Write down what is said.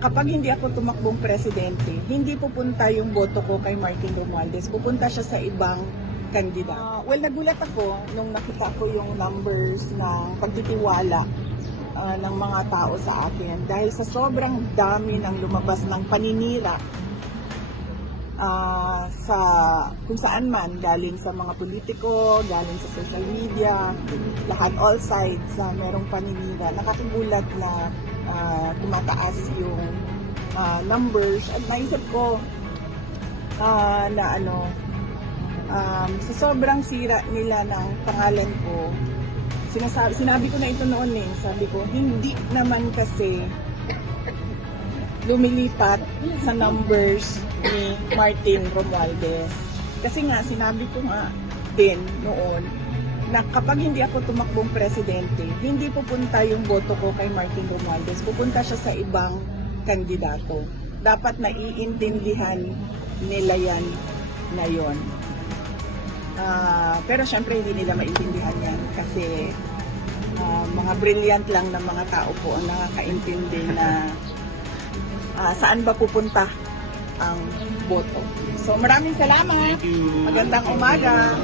kapag hindi ako tumakbong presidente, hindi pupunta yung boto ko kay Martin Romualdez, pupunta siya sa ibang kandidato. Well, nagulat ako nung nakita ko yung numbers ng pagtitiwala ng mga tao sa akin dahil sa sobrang dami ng lumabas ng paninira sa kung saan man, galing sa mga politiko, galing sa social media, lahat, all sides, merong paninira. Nakakagulat na tumataas yung numbers at naisip ko sa sobrang sira nila ng pangalan ko, sinabi ko na ito noon sabi ko, hindi naman kasi lumilipat sa numbers ni Martin Romualdez. Kasi nga, sinabi ko nga din noon na kapag hindi ako tumakbong presidente, hindi pupunta yung boto ko kay Martin Romualdez, pupunta siya sa ibang kandidato. Dapat naiintindihan nila yan ngayon. Pero syempre hindi nila maintindihan yan kasi mga brilliant lang na mga tao po ang nakakaintindi na saan ba pupunta ang boto. So maraming salamat. Magandang umaga.